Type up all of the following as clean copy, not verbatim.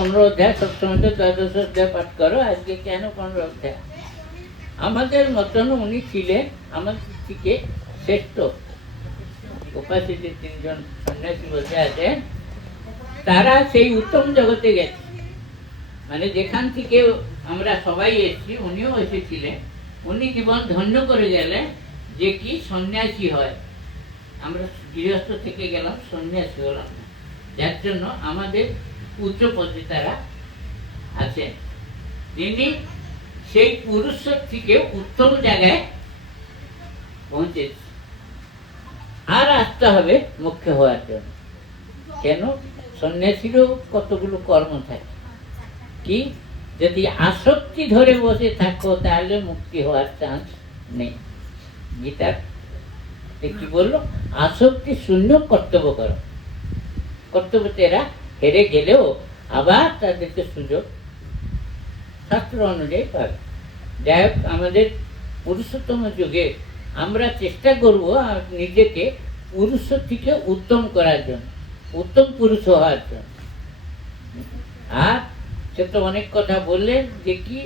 15 অধ্যায় সবসময় তো দ্বাদশ অধ্যায় পাঠ করো, আজকে কেন 15 অধ্যায়? আমাদের মতন উনি ছিলেন আমাদের থেকে শ্রেষ্ঠ। উপাসিত 3 জন সন্ন্যাসী বসে আছেন, তারা সেই উত্তম জগতে গেছে, মানে যেখান থেকে আমরা সবাই এসেছি উনিও এসেছিলেন। উনি জীবন ধন্য করে গেলেন যে কি সন্ন্যাসী হয়। আমরা গৃহস্থ থেকে গেলাম, সন্ন্যাসী হলাম না, যার জন্য আমাদের উচ্চ পদে তারা আছেন। তিনি সেই পুরুষের থেকে উত্তম জায়গায় পৌঁছেছে। আর আসতে হবে মুখ্য হওয়ার জন্য। কেন? সন্ন্যাসীরও কতগুলো কর্ম থাকে। কি? যদি আসক্তি ধরে বসে থাকো তাহলে মুক্তি হওয়ার চান্স নেই। গীতার কি বললো? আসক্তি শূন্য কর্তব্য করো। কর্তব্যতে এরা হেরে গেলেও আবার তাদেরকে সুযোগ শাস্ত্র অনুযায়ী পাবে। যাই হোক, আমাদের পুরুষোত্তম যুগে আমরা চেষ্টা করব নিজেকে পুরুষ থেকে উত্তম করার জন্য, উত্তম পুরুষ হওয়ার জন্য। আর সে তো অনেক কথা বললেন যে কি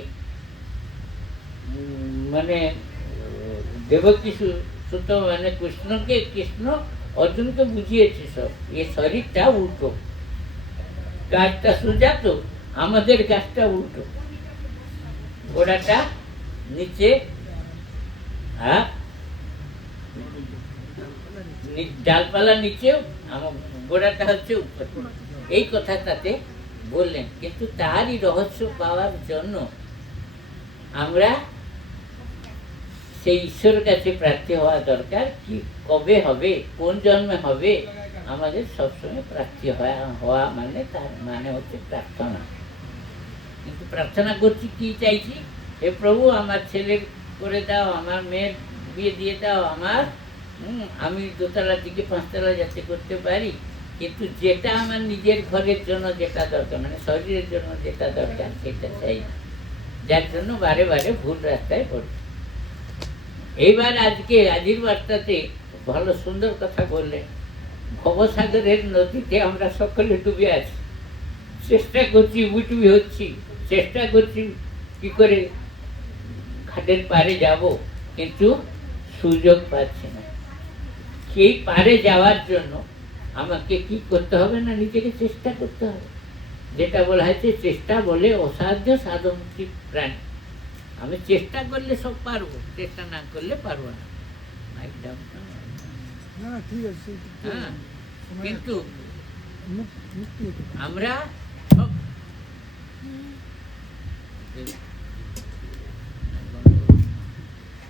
মানে দেবকী সুত মানে কৃষ্ণকে, কৃষ্ণ অর্জুনকে বুঝিয়েছে সব। এ শরীরটা উল্টো, গাছটা সোজা তো, আমাদের গাছটা উল্টো, গোড়াটা নিচে আর ডালপালা নিচেও, আমার গোড়াটা হচ্ছে উপরে। এই কথা তাতে বললেন। কিন্তু তারই রহস্য পাওয়ার জন্য আমরা সেই ঈশ্বরের কাছে প্রার্থী হওয়া দরকার। কি কবে হবে, কোন জন্মে হবে, আমাদের সবসময় প্রার্থী হওয়া মানে তার মানে হচ্ছে প্রার্থনা। কিন্তু প্রার্থনা করছি কি চাইছি? হে প্রভু, আমার ছেলে করে দাও, আমার মেয়ের বিয়ে দিয়ে দাও, আমার আমি 2তলা থেকে 5তলা যাতে করতে পারি। কিন্তু যেটা আমার নিজের ঘরের জন্য যেটা দরকার, মানে শরীরের জন্য যেটা দরকার সেটা চাই না, যার জন্য বারে বারে ভুল রাস্তায় পড়ছি। এইবার আজির বার্তাতে ভালো সুন্দর কথা বললেন। ভবসাগরের নদীতে আমরা সকলে ডুবে আছি, চেষ্টা করছি, উবুটুবি হচ্ছি, চেষ্টা করছি কি করে ঘাটের পারে যাব, কিন্তু সুযোগ পাচ্ছি না। সেই পারে যাওয়ার জন্য আমাকে কি করতে হবে না, নিজেকে চেষ্টা করতে হবে। যেটা বলা হয়েছে, চেষ্টা বলে অসাধ্য সাধনটি প্রাণী। আমি চেষ্টা করলে সব পারবো, চেষ্টা না করলে পারবো না। একদম ঠিক আছে। হ্যাঁ, কিন্তু আমরা সব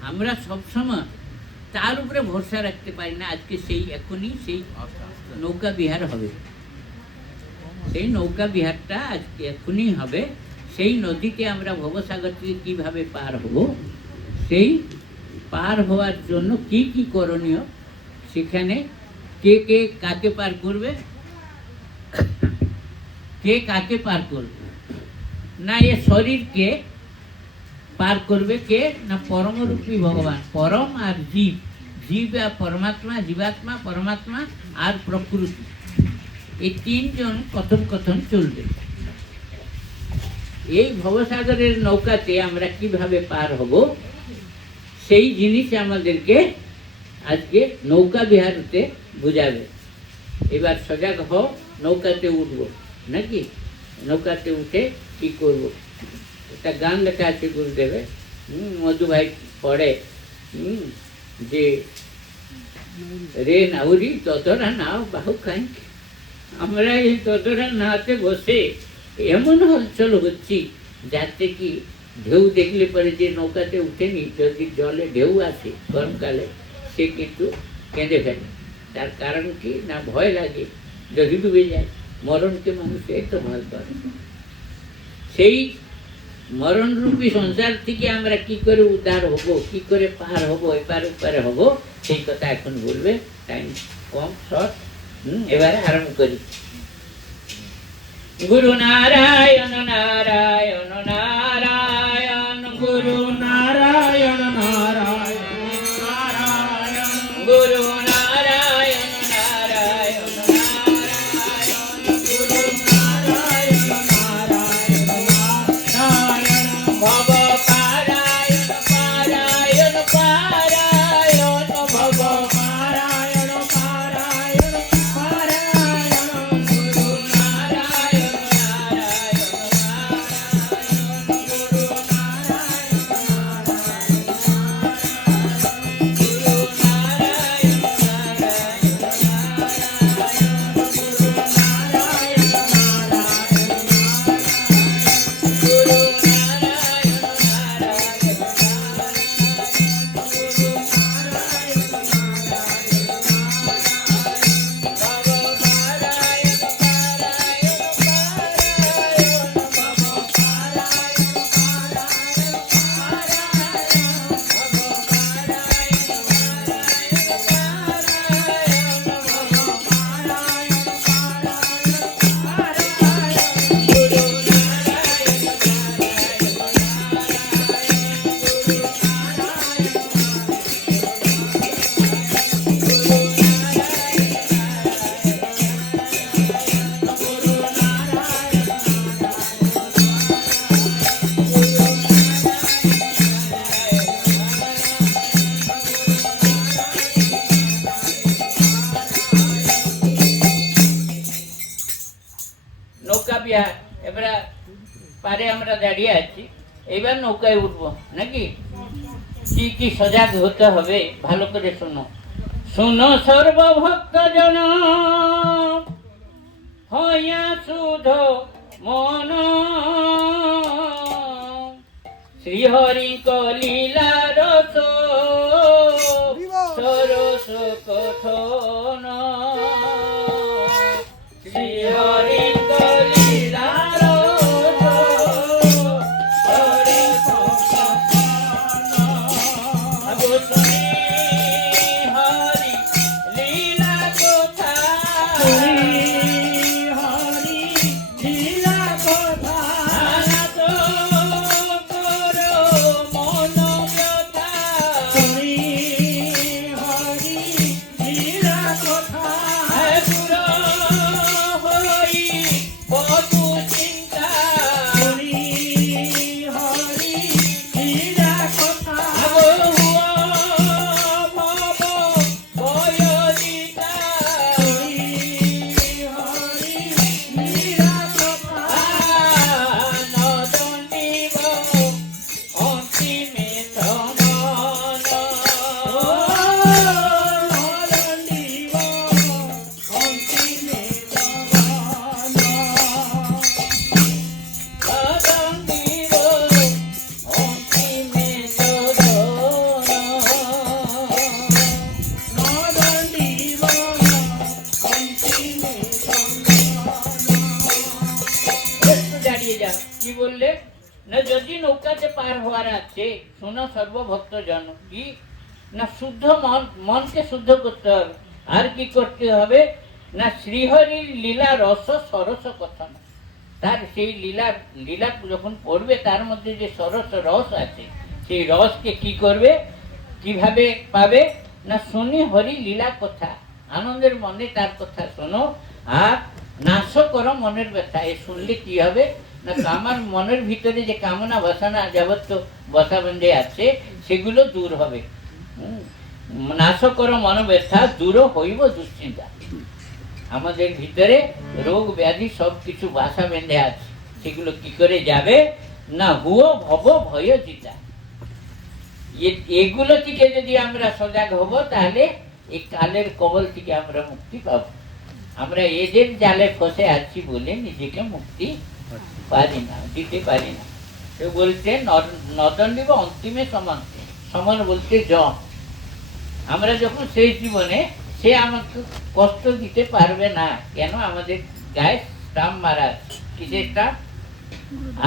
আমরা সবসময় তার উপরে ভরসা রাখতে পারি না। আজকে সেই এখনই সেই নৌকা বিহার হবে, সেই নৌকা বিহারটা আজকে এখনই হবে। সেই নদীতে আমরা ভবসাগর থেকে কীভাবে পার হব, সেই পার হওয়ার জন্য কি কি করণীয়, সেখানে কে কে কাকে পার করবে, কে কাকে পার করবে না, এ শরীরকে পার করবে কে না, পরমরূপী ভগবান। পরম আর জীব, জীব আর পরমাত্মা, জীবাত্মা পরমাত্মা আর প্রকৃতি, এই 3 জন কথন কথন চলবে। এই ভবসাগরের নৌকাতে আমরা কিভাবে পার হব, সেই জিনিস আমাদেরকে আজকে নৌকা বিহারতে বুঝাবে। এবার সজাগ হও, নৌকাতে উঠব নাকি, নৌকাতে উঠে কি করব। একটা গান লেখা আছে গুরুদেবে, মধু ভাই পড়ে, যে রে নাউরি ততরা নাও বাহু খাই। আমরা এই ততরা নাতে বসে এমন হলচল হচ্ছি যাতে কি ঢেউ দেখলে পরে যে নৌকাতে উঠেনি, যদি জলে ঢেউ আসে গরমকালে, সে কিন্তু কেঁদে ফেলে। তার কারণ কি না, ভয় লাগে যদি ডুবে যায়। মরণকে মানুষ এই তো ভয় করে। সেই মরণরূপী সংসার থেকে আমরা কি করে উদ্ধার হব, কি করে পার হব, এপার ওপারে হব, সেই কথা এখন বলবে। টাইম কম, শর্ট। এবারে আরম্ভ করি। গুরু নারায়ণ নারায়ণ নারায়ণ, গুরু নারায়ণ নারায়ণ নারায়ণ, গুরু নারায়ণ নারায়ণ নারায়ণ, গুরু নারায়ণ নারায়ণ। এবারে পারে আমরা দাঁড়িয়ে আছি, এবার নৌকায় উঠবো নাকি? কি কি সজাগ হতে হবে ভালো করে শোনো। শোনো সর্বভক্ত জন, হইয়া শুদ্ধ মন, শ্রীহরি কলীলা রস সরস কথন, শ্রীহরি কলীলা রস সরস কথন। আগো শুনি হরি লীলা কথা, কি বললে না যদি নৌকাতে পার হওয়ার আছে, শোনো সর্বভক্ত জন, কি না শুদ্ধ মন, মনকে শুদ্ধ করতে হবে। আর কি করতে হবে না শ্রীহরির লীলা রস সরস কথন, তার সেই লীলা যখন পড়বে তার মধ্যে যে সরস রস আছে সেই রসকে কি করবে, কিভাবে পাবে না শুনি হরি লীলা কথা, আনন্দের মনে তার কথা শোনো আর নাশ করো মনের ব্যথা। এ শুনলে কি হবে না আমার মনের ভিতরে যে কামনা বাসনা যাবত বসা বেঁধে আছে সেগুলো দূর হবে। নাশ করো মন ব্যথা, দূর হইব দুশ্চিন্তা। আমাদের ভিতরে রোগ ব্যাধি সব কিছু বাসা বেঁধে আছে, সেগুলো কি করে যাবে না হুয় ভব ভয় জিতা। এগুলো থেকে যদি আমরা সজাগ হব তাহলে এই কালের কবল থেকে আমরা মুক্তি পাব। আমরা এদের জালে ফসে আছি বলে নিজেকে মুক্তি পারি না, দিতে পারি না। তো বলছে নদন্ডিব অন্তিমে সমান, সমান বলতে জন। আমরা যখন সেই জীবনে সে আমাকে কষ্ট দিতে পারবে না, কেন আমাদের গায়ে স্টাম্প মারা আছে। কিসের স্টাম্প?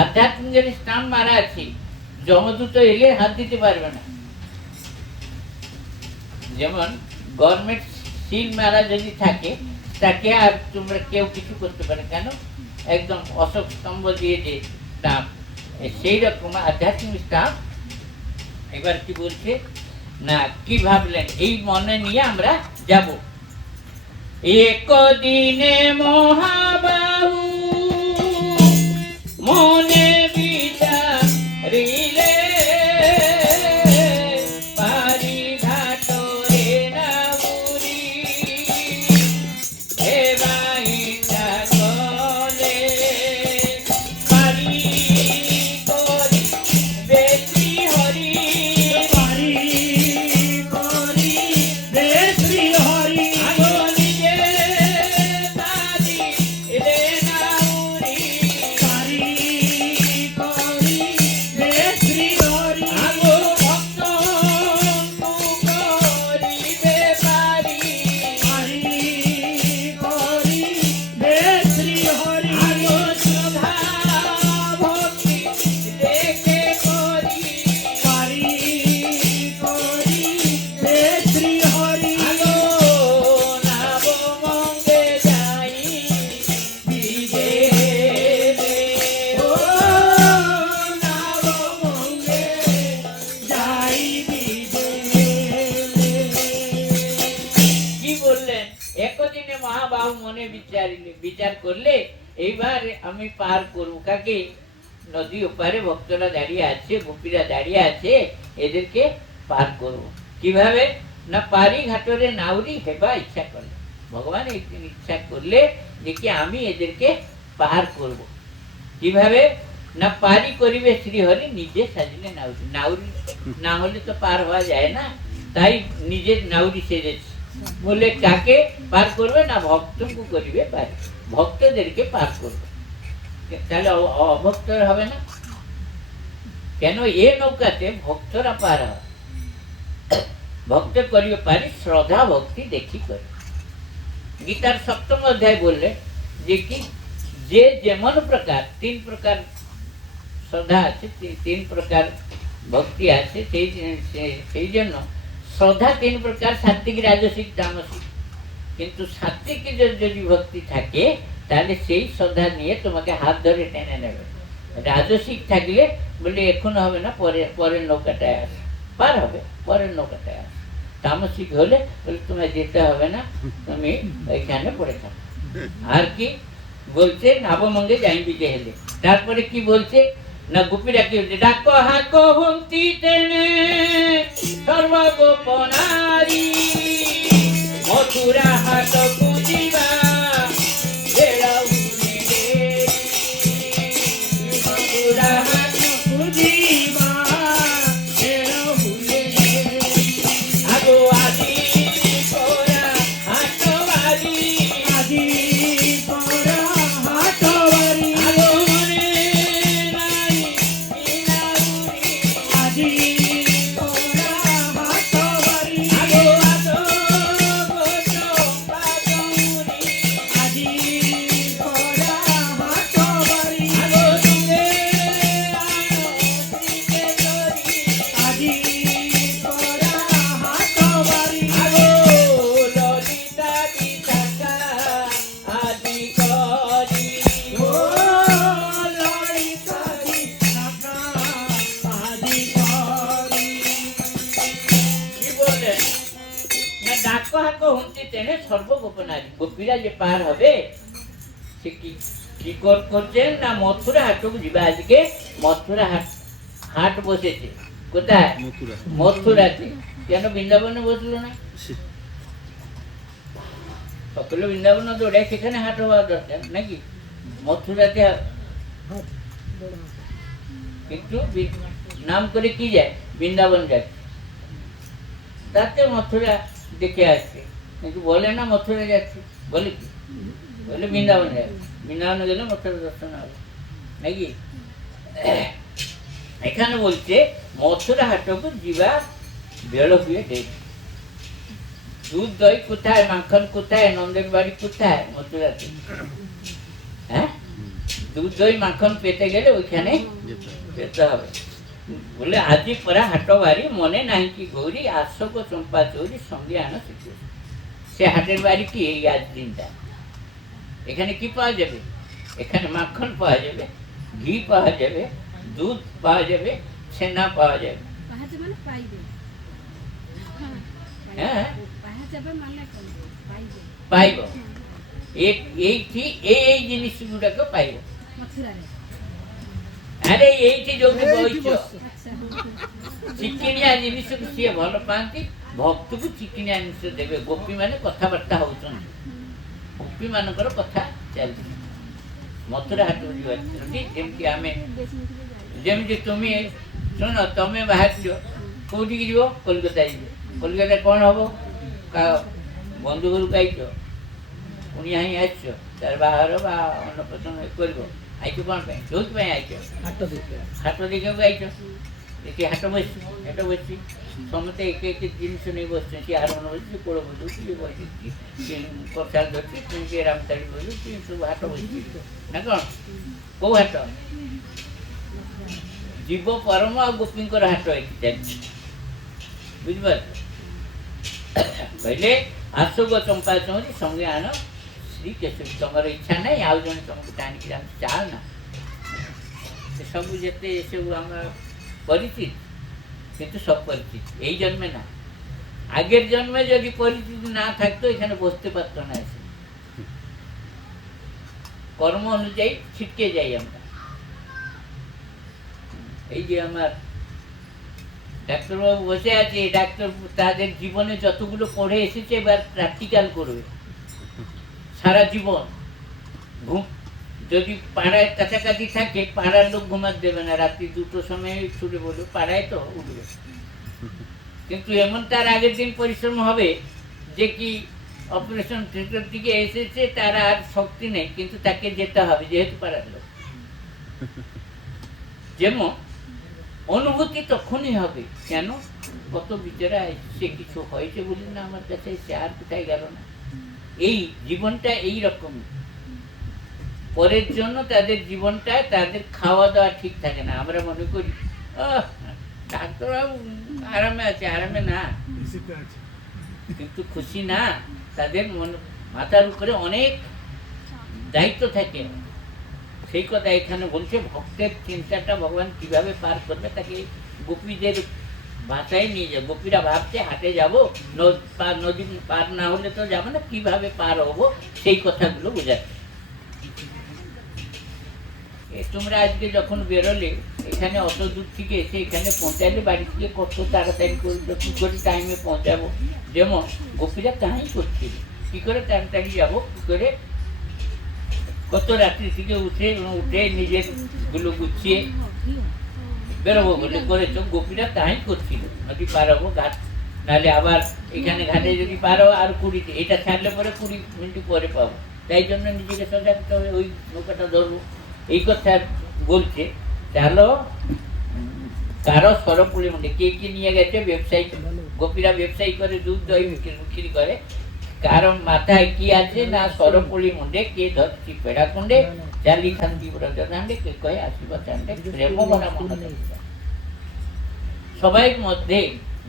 আধ্যাত্মিকের স্টাম্প মারা আছে। যমদূত এলে হাত দিতে পারবে না। যেমন গভর্নমেন্ট সিল মারা যদি থাকে তাকে আর তোমরা কেউ কিছু করতে পারে, কেন একদম অশোক স্তম্ভ দিয়ে যে স্টাম্প, সেই রকম আধ্যাত্মিক স্টাম্প। এবার কি বলছে না কি ভাবলেন এই মনে নিয়ে আমরা যাব। একদিনে মহাবাহু মনে বিচারিলে পারি ঘাটরে নাউরি হে বাহিতা কলে পারি করি বেশি হরি পারি করি বেশি হরি আগো নিজে তারি রে নাউরি পারি করি বেশি হরি আগো ভক্ত তু করিবে পারি পারি করি বেশি হরি আগো শ্রদ্ধা ভক্তি দেখে করি পারি করি বেশি হরি আগো নাম মঙ্গে যাই বিদেশে ও নাম মঙ্গে যাই বিদেশে। কি বললেন একদিনে মহাবাহু মনে বিচার করলে এইবার আমি পার করব কাকে? নদী ওপারে ভক্তরা দাঁড়িয়ে আছে, গোপীরা দাঁড়িয়ে আছে, এদেরকে পার করব কিভাবে না পারি ঘাটরে নাউরি হেবা ইচ্ছা করলে। ভগবান একদিন ইচ্ছা করলে যে কি আমি এদেরকে পার করব। কিভাবে না পারি করিবে শ্রীহরি নিজে সাজিলে নাউরি। নাউরি না হলে তো পার হওয়া যায় না, তাই নিজের নাউরি সেজেছে। বলে কাকে পার করবে না ভক্তকে করিবে পার, ভক্তদেরকে পার করবে। তাহলে অভক্তরা হবে না কেন? এ নৌকাতে ভক্তরা পার হয়। ভক্ত করিবে পারি শ্রদ্ধা ভক্তি দেখি করে। গীতার 7ম অধ্যায় বললে যে কি যে যেমন প্রকার 3 প্রকার শ্রদ্ধা আছে, 3 প্রকার ভক্তি আছে, সেই জন্য শ্রদ্ধা 3 প্রকার, সাত্বিক রাজসিক তামসিক। কিন্তু সাত্বিক যদি ভক্তি থাকে তাহলে সেই শ্রদ্ধা নিয়ে তোমাকে হাত ধরে টেনে নেবে। রাজসিক থাকলে বলে এখন হবে না, পরের নৌকাটায় আসে, পার হবে পরের নৌকাটায় আসে। তামসিক হলে বলে তোমার যেতে হবে না, তুমি ওইখানে পড়ে থাকো। আর কি বলছে? নাবমঙ্গে যাইবি যে হেলে। তারপরে কি বলছে না গোপীরা কি বলছে? ডাকো হাকো হুমতি তেনে সর্বগোপনারী মথুরা হাট পুজিবা মথুরা হাট পুজিবা আগো আদি পরা হাটবাড়ি আদি পরা হাটবাড়ি আগো মনে নাই ইনাউরি আদি পরা হাটবাড়ি আগো আদো গোটো পাগৌরি আদি পরা হাটবাড়ি আগো তুমে আনো শ্রীকে ধরি আদি পরা হাটবাড়ি আগো ললিতা বিশাখা আদি করি ও ললিতা বিশাখা আদি করি। কি বলে না ডাকো হাকো হুমতি তেনে সর্বগোপনারী। গোপীরা যে পার হবে সে কি কি করছেন না মথুরা হাটକୁ ଯିବା। আজকে মথুরা হাট বসেছে। কোথায়? মথুরাতে। কেন বৃন্দাবনে বসলো না? সকলে বৃন্দাবন দৌড়ে, সেখানে হাট হওয়া দরকার নাকি? মথুরাতে কিন্তু নাম করে কি যায়? বৃন্দাবন যাচ্ছে, তাতে মথুরা দেখে আসছে। কিন্তু বলে না মথুরা যাচ্ছে, বলে কি? বলে বৃন্দাবন যাচ্ছে। বৃন্দাবনে গেলে মথুরা দর্শন হবে নাকি? এখানে বলছে মথুরা হাটକୁ ଯିବା বেড় হয়ে দেয়। দুধ দই কোথায়, মাখন কোথায়, নন্দের বাড়ি কোথায়? মথুরাতে। হ্যাঁ, দুধ দই মাখন পেতে গেলে ওইখানে যেতে হবে। বলে আজি পরা হাট বাড়ি মনে নাই কি গৌরী আসক চম্পা চৌরি সঙ্গে আনা শিখে। সে হাটের বাড়ি কি এই আজ দিনটা? এখানে কি পাওয়া যাবে? এখানে মাখন পাওয়া যাবে, ঘি পাওয়া যাবে, দুধ পাওয়া যাবে, ছানা পাওয়া যাবে। হ্যাঁ পাইব, এইটি এই জিনিস গুড়াক পাইব। আরে এইটি ଯୋଉଠି ବଇଛ ଚିକିଣିଆ ଜିନିଷକୁ ସିଏ ଭଲ ପାଆନ୍ତି, ଭକ୍ତକୁ ଚିକିଣିଆ ଜିନିଷ ଦେବେ। ଗୋପୀ ମାନେ କଥାବାର୍ତ୍ତା ହଉଛନ୍ତି, ଗୋପୀ ମାନଙ୍କର କଥା ଚାଲିଛି। ମଥୁରା ହାଟକୁ ଯିବା ଯେମିତି ଆମେ, ଯେମିତି ତୁମେ ଶୁଣ, ତମେ ବାହାରିଛ କୋଉଠିକି ଯିବ? କୋଲକାତା ଯିବ। କୋଲକାତା କ'ଣ ହବ? ବନ୍ଧୁ ଘରକୁ ଆଇଛ, କୁଣିଆ ହିଁ ଆସିଛ, ତାର ବାହାଘର ବା ଅନ୍ନପ୍ରସନ୍ନ କରିବ। ଆଇଛ କ'ଣ ପାଇଁ? ଯୋଉଥିପାଇଁ ଆଇଛ? ହାଟ ଦେଖିବାକୁ ଆଇଛ। ଏଠି ହାଟ ବସିଛି, ହାଟ ବସିଛି, ସମସ୍ତେ ଏକ ଏକ ଜିନିଷ ନେଇ ବସିଛନ୍ତି। କିଏ ହାରମୋନ ବସିଛି, କିଏ କୋଳ ବସୁଛି, କିଏ ବସିଛି, କିଏ କଷାଳ ଧରିଛି, କିଏ ରାମତାଳି ବସୁଛି, ସବୁ ହାଟ ବସିଛି ନା କ'ଣ? କୋଉ ହାଟ? ଜୀବ ପରମ ଆଉ ଗୋପୀଙ୍କର ହାଟ ଏଠି ଚାଲିଛି। ବୁଝିପାରୁଛ? କହିଲେ ଆଶୋକ ଚମ୍ପା ଚୌରି ସଙ୍ଗେ ଆଣ ଶ୍ରୀ କେଶରୀ। ତମର ଇଚ୍ଛା ନାହିଁ ଆଉ ଜଣେ ତମକୁ ଟାଣିକି ଆମେ ଚାଲ ନା। ଏସବୁ ଯେତେ ଏସବୁ ଆମର ପରିଚିତ, কিন্তু সব পরিচিত। এই জন্মে না, আগের জন্মে যদি পরিচিত না থাকতো এখানে বসতে পারতো না। এসে কর্ম অনুযায়ী ছিটকে যাই আমরা। এই যে আমার ডাক্তারবাবু বসে আছে, ডাক্তার তাদের জীবনে যতগুলো পড়ে এসেছে এবার প্র্যাকটিক্যাল করবে সারা জীবন। যদি পাড়ায় কাছাকাছি থাকে পাড়ার লোক ঘুমাতে দেবে না, রাত্রি 2টোর সময় ছুটে বলবে পাড়ায় তো উঠবে। কিন্তু এমন তার আগের দিন পরিশ্রম হবে যে কি অপারেশন থিয়েটার থেকে এসেছে, তার আর শক্তি নেই, কিন্তু তাকে যেতে হবে যেহেতু পাড়ার লোক। যেমন অনুভূতি তখনই হবে, কেন কত বিচারা সে কিছু হয়েছে বলি না আমার কাছে, সে আর কোথায় গেল না। এই জীবনটা এই রকম, পরের জন্য তাদের জীবনটা, তাদের খাওয়া দাওয়া ঠিক থাকে না। আমরা মনে করি ডাক্তারবাবু আরামে আছে, আরামে না, কিন্তু খুশি না। তাদের মাথার উপরে অনেক দায়িত্ব থাকে। সেই কথা এখানে বলছে, ভক্তের চিন্তাটা ভগবান কিভাবে পার করবে, তাকে গোপীদের ভাষায় নিয়ে যাবো। গোপীরা ভাবছে হাটে যাবো, নদী পার না হলে তো যাবো না, কিভাবে পার হবো সেই কথাগুলো বোঝাচ্ছে। তোমরা আজকে যখন বেরোলে, এখানে অত দূর থেকে এসে এখানে পৌঁছালে, বাড়ি থেকে কত তাড়াতাড়ি করলো, কি করে টাইমে পৌঁছাবো। যেমন গোপীরা তাই করছিল, কি করে তাড়াতাড়ি যাবো, কি করে কত রাত্রি থেকে উঠে নিজের গুলো গুছিয়ে বেরোবো বলে করেছো। গোপীরা তাই করছিল, নদী পার হবো, ঘাট নাহলে আবার এখানে ঘাটে যদি পারো আর 20, এটা ছাড়লে পরে 20 মিনিট পরে পাবো, তাই জন্য নিজেকে সজাগতে হবে, ওই নৌকাটা ধরবো। এই কথা বলছে। চলো কারো সরপুরি মধ্যে কে কি নিয়ে গেছে, ব্যবসায়ী গোপীরা ব্যবসায়ী করে, দুধ দই বিক্রি করে। কারণ মাথায় কি আছে না, সরপুরি মুন্ডে কে ধরছি পেড়া কুন্ডে, চালি খান বিব্রত দান্ডে, কে কয়ে আসিবা চান্ডে, প্রেম ভরা মনে। সবাই মধ্যে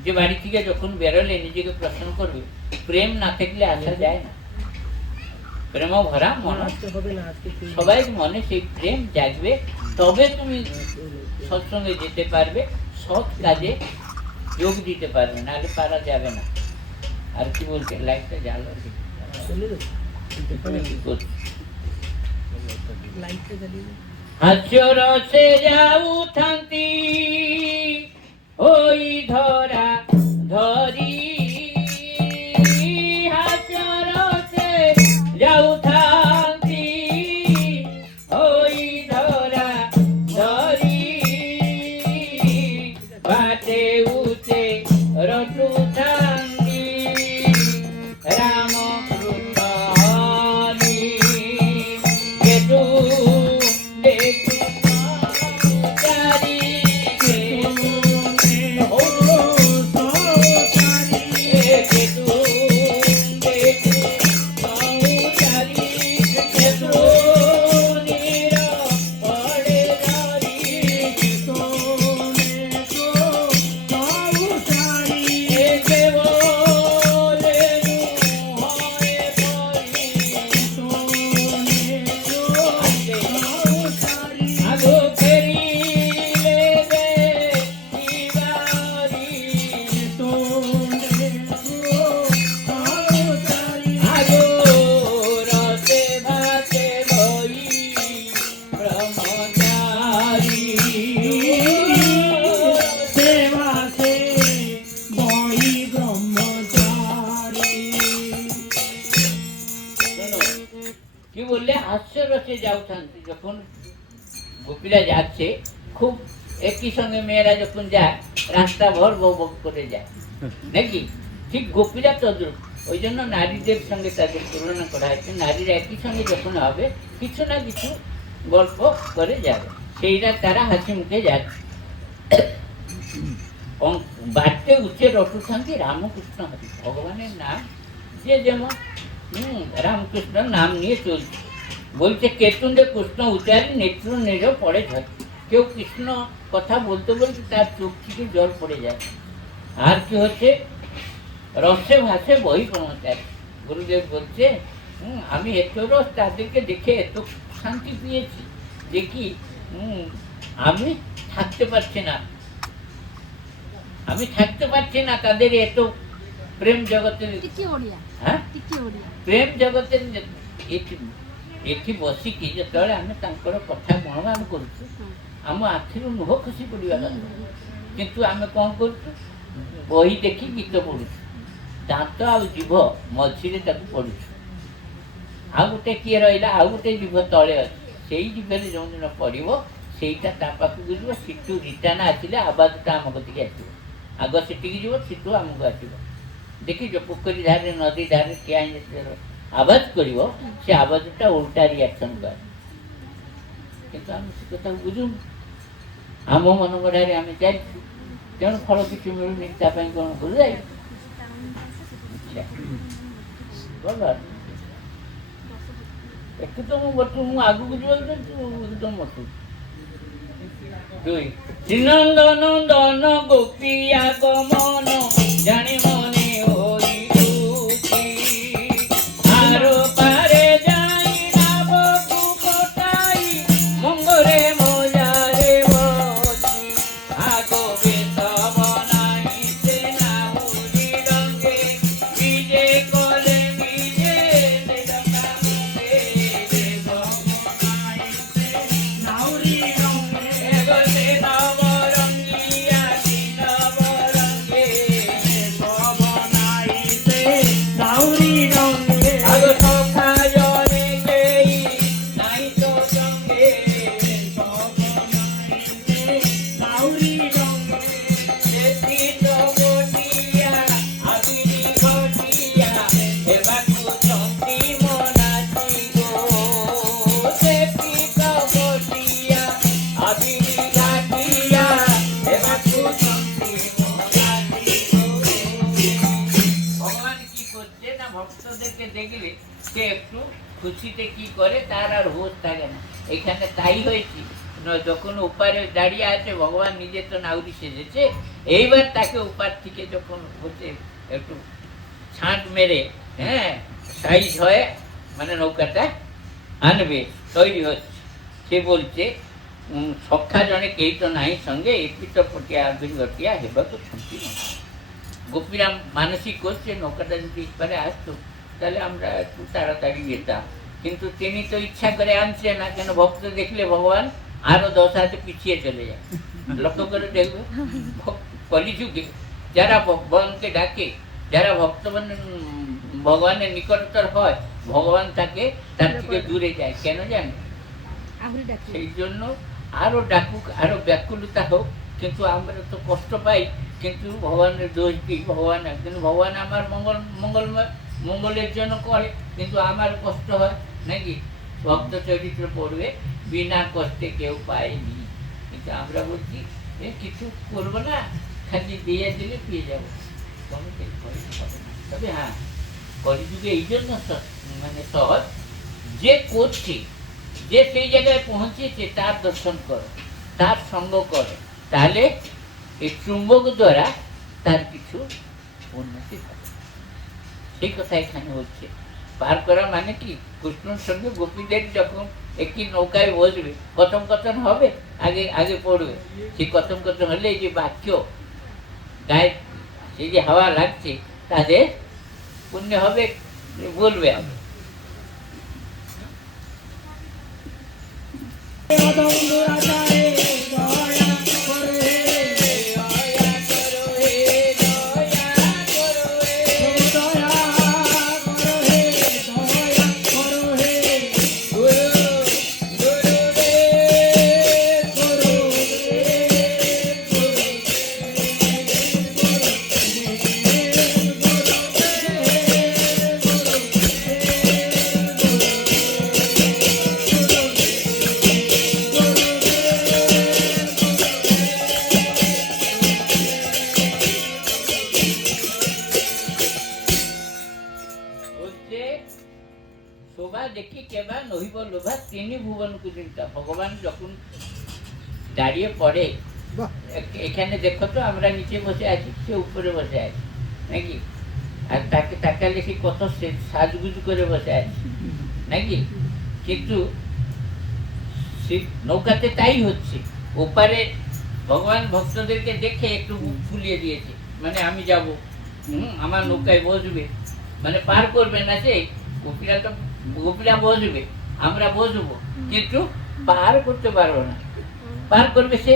যে বাড়ি থেকে যখন বেরোলে নিজেকে প্রশ্ন করবে, প্রেম না থাকলে আসা যায় না। প্রেম ভরা মন, সবাই মনে সেই প্রেম জাগবে, তবে তুমি সৎসঙ্গে যেতে পারবে, সৎ কাজে যোগ দিতে পারবে, নাহলে পারা যাবে না। আর কি বলছে, লাইটটা জ্বালো, হাস্য রসে যাও থান্তি ওই ধরা ধরি, হাস্য রসে যাও থান্তি ওই ধরা ধরি, বাটে উঠে রটু থান্তি রাম কৃষ্ণ হরি, কেতু দেখু চারি, কেতু কেতু দেখু চারি, কেতু নীর পড়ে ধরি, কেবল আগো ফেরিলে গে দিবারি, আগো রসে ভাতে বই ব্রহ্মচারী, শোনো, কি বললে, হাস্য রসে যাও থানতে। যখন গোপীরা যাচ্ছে, খুব একই সঙ্গে মেয়েরা যখন যায়, রাস্তা ভর বউ বউ করে যায় নাকি, ঠিক গোপীরা তদ্রুপ। ওই জন্য নারীদের সঙ্গে তাদের তুলনা করা হয়েছে। নারীরা একই সঙ্গে যখন হবে, কিছু না কিছু গল্প করে যাবে, সেইটা তারা হাসি মুখে যাচ্ছে। বাড়তে উঠে রটু শান্তি রামকৃষ্ণ হরি, ভগবানের নাম যে যেমন রামকৃষ্ণ নাম নিয়ে চলছে। বলছে কেতুন্ডে কৃষ্ণ উচারি নেত্র নেজ পড়ে ঝরে, কেউ কৃষ্ণ কথা বলতে বলতে তার চোখ থেকে জল পড়ে যায়। আর কি হচ্ছে, রসে ভাসে বই ব্রহ্মচারী। গুরুদেব বলছে আমি এত রস তাদেরকে দেখে এত শান্তি পেয়েছি যে কি আমি থাকতে পারছি না, আমি থাকতে পারছি না তাদের এত প্রেম ଜଗତରେ ପ୍ରେମ ଜଗତରେ ଏଠି ବସିକି ଯେତେବେଳେ ଆମେ ତାଙ୍କର କଥା ଗୁଣଗାନ କରୁଛୁ ଆମ ଆଖିରୁ ଲୁହ ଖସି ପଡ଼ିବା ଦରକାର, କିନ୍ତୁ ଆମେ କ'ଣ କରୁଛୁ, ବହି ଦେଖି ଗୀତ ପଢ଼ୁଛୁ, ଦାନ୍ତ ଆଉ ଜିଭ ମଝିରେ ତାକୁ ପଢ଼ୁଛୁ, ଆଉ ଗୋଟେ କିଏ ରହିଲା, ଆଉ ଗୋଟେ ଜିଭ ତଳେ ଅଛି, ସେଇ ଯିବେରେ ଯେଉଁଦିନ ପଡ଼ିବ ସେଇଟା ତା ପାଖକୁ ଯିବ, ସେଠୁ ରିଟର୍ଣ୍ଣ ଆସିଲେ ଆବାଜଟା ଆମ କତିକି ଆସିବ। ଆଗ ସେଠିକି ଯିବ, ସେଠୁ ଆମକୁ ଆସିବ। ଦେଖିଛ ପୋଖରୀ ଧାରରେ ନଦୀ ଧାରରେ ଠିଆ ହେଇକି ଆବାଜ କରିବ, ସେ ଆବାଜଟା ଓଲଟା ରିଆକ୍ସନ୍ କରେ। କିନ୍ତୁ ଆମେ ସେ କଥାକୁ ବୁଝୁନୁ, ଆମ ମନ ଗଢ଼ାରେ ଆମେ ଚାଲିଛୁ, ତେଣୁ ଫଳ କିଛି ମିଳୁନି। ତା ପାଇଁ କ'ଣ ବୁଝାଇ ଭଲ ଏଠୁ ତ ମୁଁ ବଟୁ, ମୁଁ ଆଗକୁ ଯିବାକୁ ତ ମଟୁ ନନ୍ଦ ନନ୍ଦନ ଗୋପୀ আগমন জানি মনে হইছি, আর পারে যাই না বধূ কোটাই মঙ্গরে মজারে বসি, আগবে তবনাইতে নাউরি রঙে বিজে করে বিজে দেখাইতে নাউরি রঙে গলে নবরঙ্গিয়া নবরঙ্গে তবনাইতে নাউরি রঙে আগ সখা জনে গেই নাই তো সঙ্গে তবনাইতে নাউরি রঙে যেতি তো বটিয়া আবিরি ঘটিয়া এবাকু চন্তি মনাচি গো, যেতি তো বটিয়া আবিরি ঘাটিয়া এবাকু চন্তি মনাচি গো। ভগবান কি করছে না, ভক্তদেরকে দেখলে সে একটু খুশিতে কি করে, তার আর হোশ থাকে না। এখানে তাই হয়েছি, যখন উপারে দাঁড়িয়ে আছে ভগবান নিজে তো নাউরি সেজেছে, এইবার তাকে উপার থেকে যখন হচ্ছে একটু ছাঁট মেরে সাইজ হয়ে মানে নৌকাটা আনবে, তৈরি হচ্ছে। সে বলছে সখা জনে কেই তো নাই সঙ্গে এপিত পটিয়া আবির ঘটিয়া হেবাকে শুনছি না। গোপীরা মানসিক করছে নৌকাটা যদি এবারে আসতো তাহলে আমরা একটু তাড়াতাড়ি যেতাম, কিন্তু তিনি তো ইচ্ছা করে আনছে না, কেন ভক্ত দেখলে ভগবান আরো 10 হাতে পিছিয়ে চলে যায়। লক্ষ্য করে দেখবে কলিযুগে যারা ভগবানকে ডাকে, যারা ভগবানের নিকটতর হয়, ভগবান তাকে তার থেকে দূরে যায়। কেন জানো? সেই জন্য আরো ডাকুক, আরো ব্যাকুলতা হোক, কিন্তু আমরা তো কষ্ট পাই। কিন্তু ভগবানের দোষ দিই, ভগবান কিন্তু ভগবান আমার মঙ্গলের জন্য করে, কিন্তু আমার কষ্ট হয় নাকি? ভক্ত চরিত্র পড়বে, বিনা কষ্টে কেউ পায়নি। কিন্তু আমরা বলছি কিছু করবো না, খালি দিয়ে দিলে পেয়ে যাবো। তবে হ্যাঁ, কলিযুগে এই জন্য মানে সহজ, যে করছে, যে সেই জায়গায় পৌঁছেছে তার দর্শন করো, তার সঙ্গ করো, তাহলে এই চুম্বক দ্বারা তার কিছু উন্নতি হবে। সেই কথা এখানে হচ্ছে। পার করা মানে কি, কৃষ্ণর সঙ্গে গোপীদের যখন একটি নৌকায় বসবে, কথম কথন হবে, আগে আগে পড়বে। সেই কথম কথন হলে এই যে বাক্য গায়ে সেই যে হাওয়া লাগছে, তাদের পুণ্য হবে, বলবে আমি। শোভা দেখি কেবা নহিব লোভা, তিনি ভুবনকু চিন্তা। ভগবান যখন দাঁড়িয়ে পড়ে, এখানে দেখো তো আমরা নিচে বসে আছি, সে উপরে বসে আছে নাকি? আর তাকে তাকালে সে কত সাজগুজ করে বসে আছে নাকি? কিন্তু নৌকাতে তাই হচ্ছে। ওপারে ভগবান ভক্তদেরকে দেখে একটু মুখ ফুলিয়ে দিয়েছে, মানে আমি যাব, আমার নৌকায় বসবে, মানে পার করবে না সে। গোপীরা বসবে, আমরা বসবো, কিন্তু পার করতে পারবো না। পার করবে সে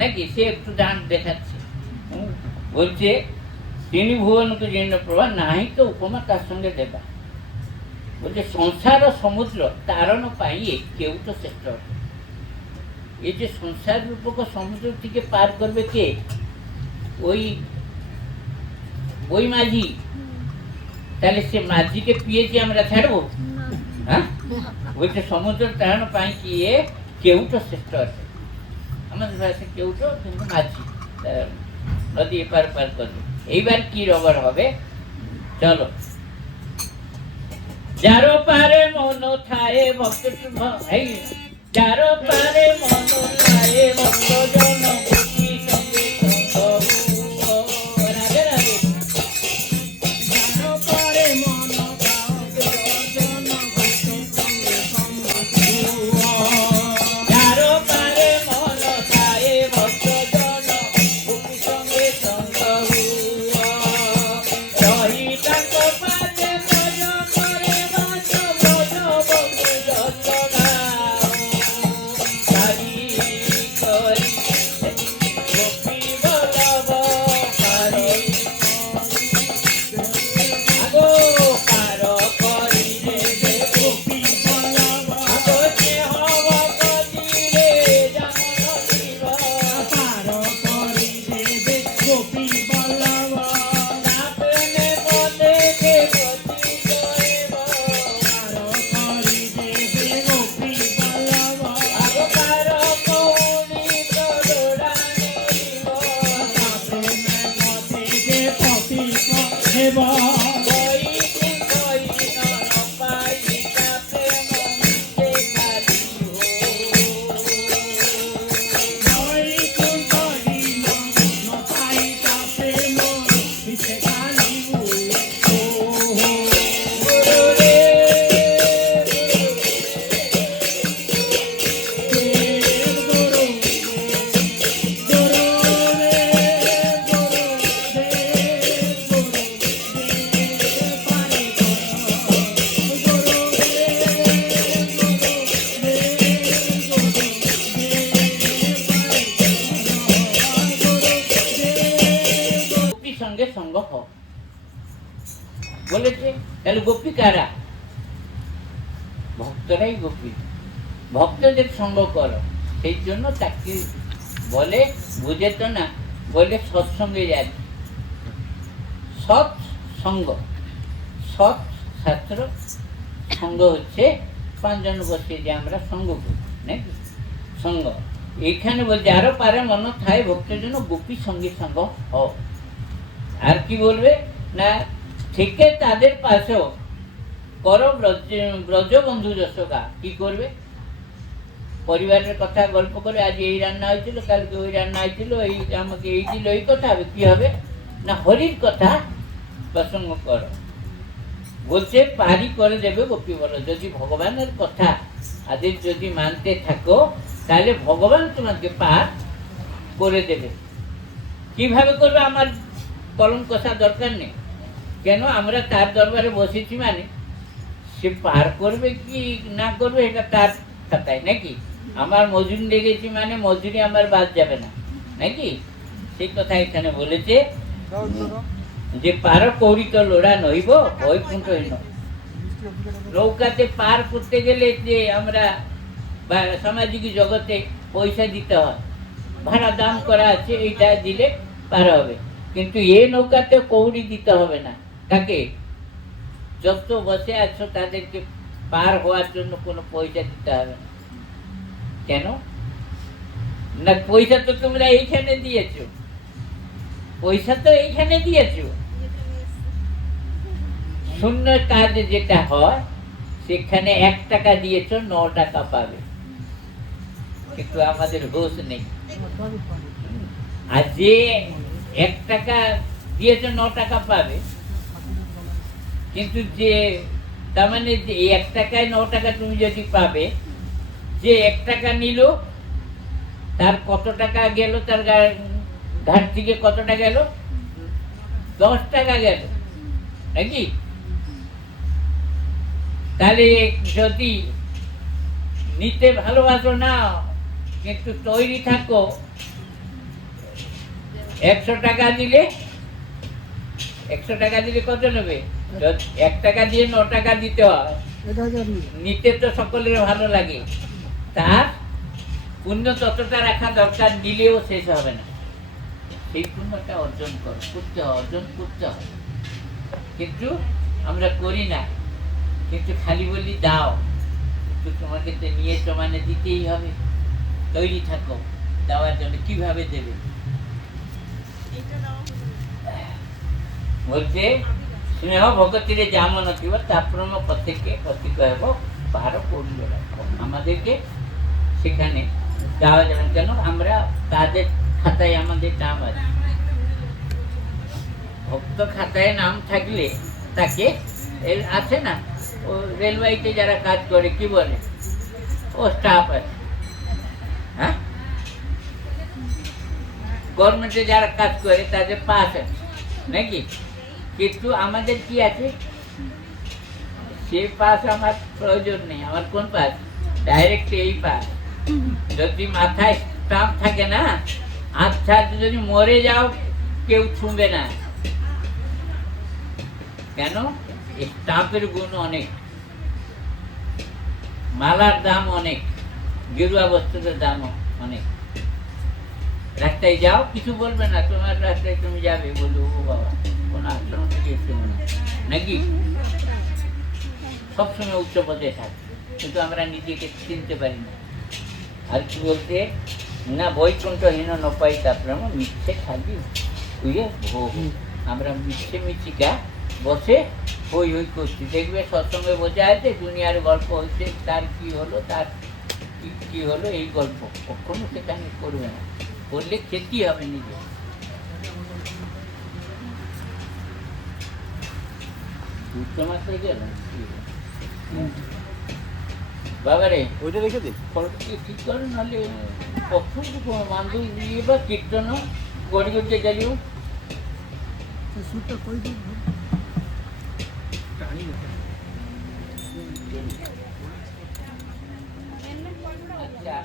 নাকি? সে একটু দান দেখাচ্ছে, বলছে তিনি ভুবনকে জীর্ণ প্রভা, নাহি তো উপমা তার সঙ্গে দেবা। বলছে সংসার ও সমুদ্র তারণ পাইয়ে কেউ তো শ্রেষ্ঠ অটে। এই যে সংসার রূপক সমুদ্র থেকে পার করবে কে? ওই ওই মাঝি। তাহলে সে মাঝিকে পিয়েছি আমরা ছাড়বো? হ্যাঁ, বলছে সমুদ্র তারণ পাই কিয়ে কেউ তো শ্রেষ্ঠ আছে। আমাদের ভাষা কেউ তো, কিন্তু মাঝি নদী এপার পার করবে। এইবার কি রবার হবে? চলো। যারো পারে মন থায়ে ভক্ত, যারো পারে মন থায়ে ভক্ত জন গোপী সঙ্গে সঙ্গ। রাধে রাধে। যারো পারে মন যারো পারে মন থায়ে ভক্ত জন গোপী সঙ্গে সঙ্গ। রহি তাঙ্ক পাশে ভজ করে ভজ ভজ বন্ধু যতনা। তারি করি গোপী বল্লভ পারি। আগো পার করি রে গোপী বল্লভ। আগো যে হব কদিরে যেমন শিব। পার করি রে গোপী বল্লভ। না প্রেমে পদে কে গতি জয়ব। পার করি রে গোপী বল্লভ। আগো পার কৌরি তরোড়া নিব। না প্রেমে পদে কে পতি হেব। কই কই নর পাইতা প্রেম মিছে কালি হো। কই কই নর পাইতা প্রেম মিছে কালি হো। গুরু রে গোপী সঙ্গে সঙ্গ হও বলেছে। তাহলে গোপী কারা? ভক্তরাই গোপী। ভক্তদের সঙ্গ করো। সেই জন্য তাকে বলে, বুঝে তো না, বলে সৎসঙ্গে যাই। সৎ সঙ্গ, সৎ শাস্ত্র সঙ্গ হচ্ছে পাঁচজন বসে যে আমরা সঙ্গ করি নাকি সঙ্গ। এইখানে বলছে আরো পারে মন থায় ভক্তের জন্য গোপী সঙ্গী সঙ্গ হও। আর কি বলবে না, থেকে তাদের পাশেও করো ব্রজবন্ধু যশোগা। কি করবে? পরিবারের কথা গল্প করে, আজ এই রান্না হয়েছিল, কালকে ওই রান্না হয়েছিল, এই আমাকে এই দিল, এই কথা হবে। কি হবে না, হরির কথা প্রসঙ্গ করো। বলছে পারি করে দেবে গোপী বল। যদি ভগবানের কথা আদের যদি মানতে থাকো, তাহলে ভগবান তোমাকে পার করে দেবে। কিভাবে করবে? আমার কলম কষা দরকার নেই। কেন? আমরা তার দরবারে বসেছি মানে সে পার করবে কি না করবে এটা তার খাতায় নাকি। আমার মজুরি লেগেছি মানে মজুরি আমার বাদ যাবে না নাকি। সেই কথা এখানে বলেছে যে পার কৌরিত লোড়া নইব বৈকুণ্ঠহীন। নৌকাতে পার করতে গেলে যে আমরা সামাজিক জগতে পয়সা দিতে হয়, ভাড়া দাম করা আছে, এইটা দিলে পার হবে। কিন্তু এ নৌকাতে কৌড়ি দিতে হবে না। কাকে? যত বসে আছো তাদেরকে পার হওয়ার জন্য কোনো পয়সা দিতে হবে না। কেন না? পয়সা তো তোমরা এইখানে দিয়েছো, পয়সা তো এইখানে দিয়েছো। শূন্য কাজ যেটা হয় সেখানে 1 টাকা দিয়েছো, 9 টাকা পাবে। কিন্তু আমাদের হোশ নেই। আর যে 1 টাকা দিয়েছো 9 টাকা পাবে, কিন্তু যে তার মানে যে 1 টাকায় 9 টাকা তুমি যদি পাবে, যে 1 টাকা নিল তার কত টাকা গেল? তার ঘাট থেকে কতটা গেল? 10 টাকা গেল নাকি। তাহলে যদি নিতে ভালোবাসো না, কিন্তু তৈরি থাকো, 100 টাকা দিলে 100 টাকা দিলে কত নেবে? 1 টাকা দিয়ে 9 টাকা দিতে হয়। নিতে তো সকলের ভালো লাগে, তার পুণ্য ততটা রাখা দরকার, নিলেও শেষ হবে না। সেই পুণ্যটা অর্জন করতে হয়, অর্জন করতে হয়, কিন্তু আমরা করি না। কিন্তু খালি বলি দাও, তো তোমাকে তো নিয়েছো মানে দিতেই হবে, তৈরি থাকো দেওয়ার জন্য। কিভাবে দেবে বলছে, স্নেহ ভগতিরে যেমন অতিব তাপ্রম প্রত্যেককে প্রতীক হব পার করিল রাখো। আমাদেরকে সেখানে যাওয়া যাবে না, কেন আমরা তাদের খাতায় আমাদের নাম আছে। ভক্ত খাতায় নাম থাকলে তাকে আছে না, ও রেলওয়েতে যারা কাজ করে কি বলে, ও স্টাফ আছে, হ্যাঁ, গভর্নমেন্টে যারা কাজ করে তাদের পাস আছে নাকি। কিন্তু আমাদের কি আছে, সে পাস আমার প্রয়োজন নেই। আমার কোন পাস? ডাইরেক্ট এই পাস। যদি মাথায় স্টাম্প থাকে না, আচ্ছা যদি মরে যাও কেউ ছুঁবে না, কেন? স্টাম্পের গুণ অনেক, মালার দাম অনেক, গেরুয়া বস্ত্রের দাম অনেক। রাস্তায় যাও কিছু বলবে না, তোমার রাস্তায় তুমি যাবে, বলবো ও বাবা কোন আশ্রম থেকে এসছে মনে হয় নাকি। সবসময় উচ্চ পদে থাকে, কিন্তু আমরা নিজেকে চিনতে পারি না। আর কি বলতে না, বৈকুণ্ঠহীন নপাই তাপ্রম মিথ্যে খালি হুয়ে ভোগ। আমরা মিথ্যে মিথিকা বসে হই হই করছি। দেখবে সৎসঙ্গে বসে আছে, দুনিয়ার গল্প হচ্ছে, তার কি হলো, তার কি হলো, এই গল্প কখনো সেখানে করবে না, করলে ক্ষতি হবে নিজে। দুটো মাস হয়ে গেল বাবারে, ওইটা রেখে দে। ফলটি ঠিক করে, নাহলে কখন বান্ধব দিয়ে বা কীর্তন গড়ি করতে গেলেও আচ্ছা